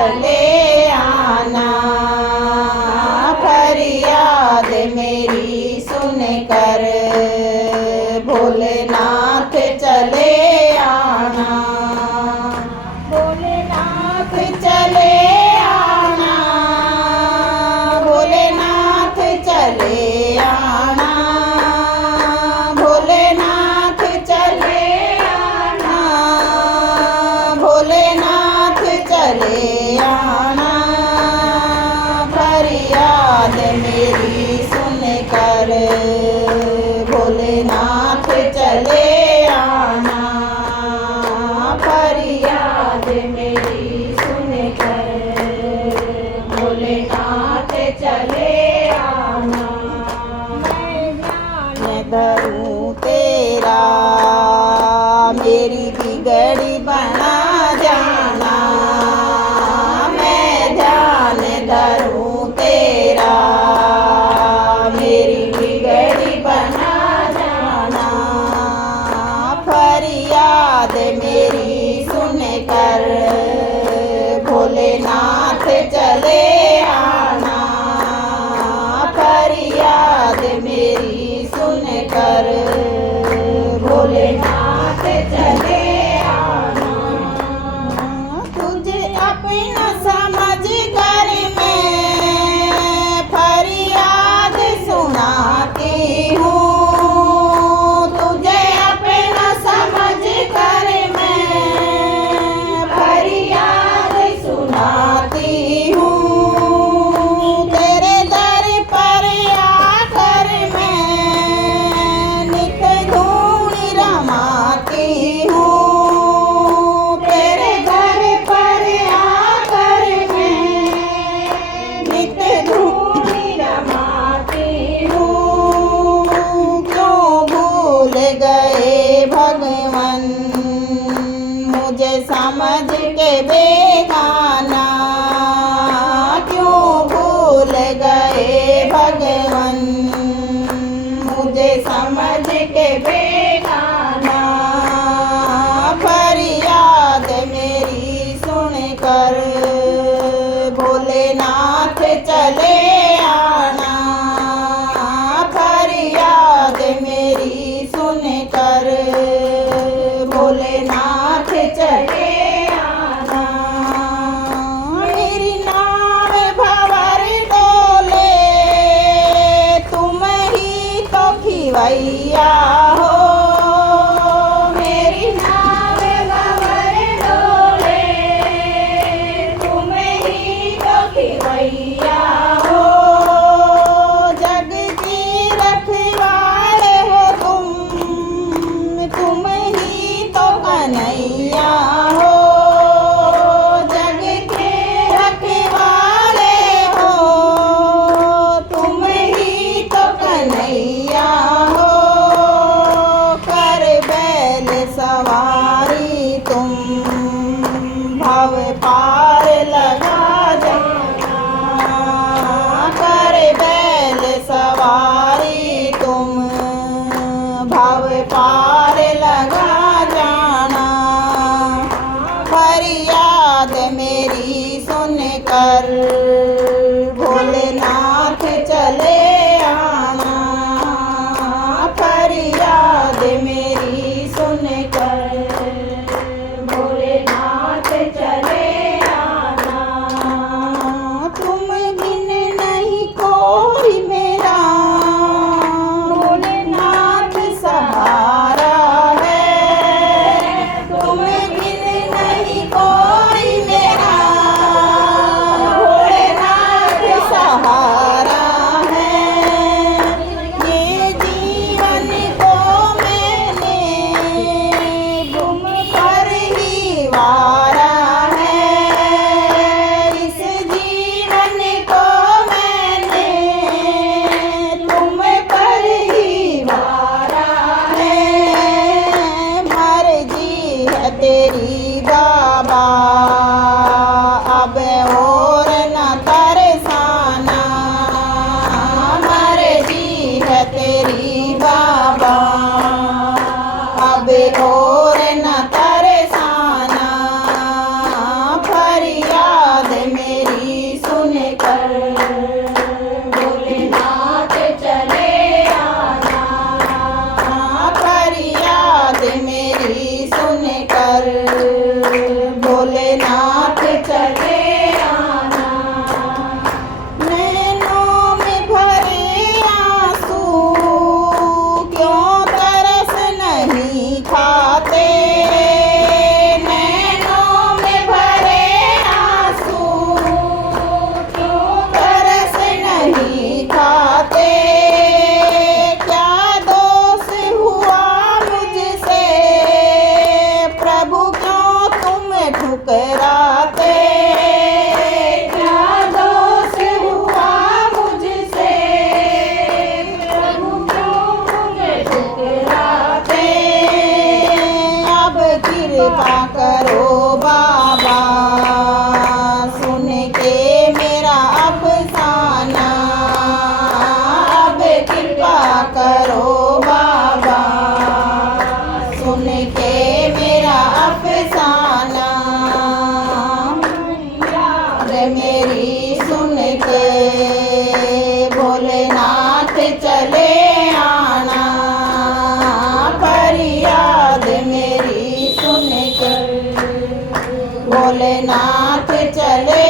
चले आना। फरियाद मेरी सुन कर भोलेनाथ चले आना। भोलेनाथ चले आना। भोलेनाथ चले आना। भोलेनाथ चले आना। भोलेनाथ चले आना। फरियाद मेरी सुन कर भोलेनाथ चले आना। फरियाद मेरी सुन कर भोलेनाथ चले आना। मैं धरूं तेरा मेरी बिगड़ी बना जाना। मैं ध्यान धरूं तेरा मेरी बिगड़ी बना जाना। फरियाद मेरी सुन कर भोलेनाथ चले आना। फरियाद मेरी सुन कर भोलेनाथ चले आना। तुझे अपना समझ कर मैं फरियाद सुनाती हूँ। तुझे अपना समझ कर मैं फरियाद सुनाती हूँ। तेरे दर पर आकर मैं नित धून रमाती हूँ। तेरे दर पर आकर मैं नित धून रमाती हूँ। क्यों भूल गए भगवन मुझे समझ के बेगाना। क्यों भूल गए भगवन मुझे समझ के बेगाना। फरियाद मेरी सुन कर भोलेनाथ चले आना। फरियाद मेरी सुन कर भोलेनाथ चले आना। मेरी नाव भंवर डोले तुम ही तो खिवैया हो। मेरी नाव भंवर डोले तुम ही तो खिवैया हो। जग की रखवाले हो तुम ही तो कन्हैया हो। जग के रखवाले हो तुम ही तो कन्हैया हो। कर बैल सवारी तुम भव पार लगा जाना। कर बैल सवारी तुम भव पार लगा जाना। फरियाद मेरी सुन कर भोलेनाथ चले आना। फरियाद मेरी सुन कर कृपा करो बाबा, सुन के मेरा अफसाना, अब कृपा करो बाबा, सुन के मेरा अफसाना, याद मेरी सुन के भोलेनाथ चले आना, फरियाद मेरी सुन के भोलेनाथ चले